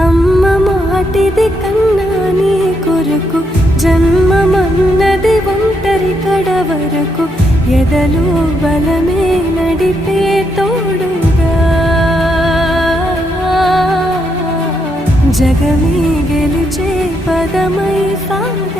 అమ్మ మాటిది కన్నా నీ కొరకు జన్మమన్నది ఒంటరి కడ వరకు ఎదలో బలమే నడిపే తోడుగా జగమే గెలిచే పదమై సాగ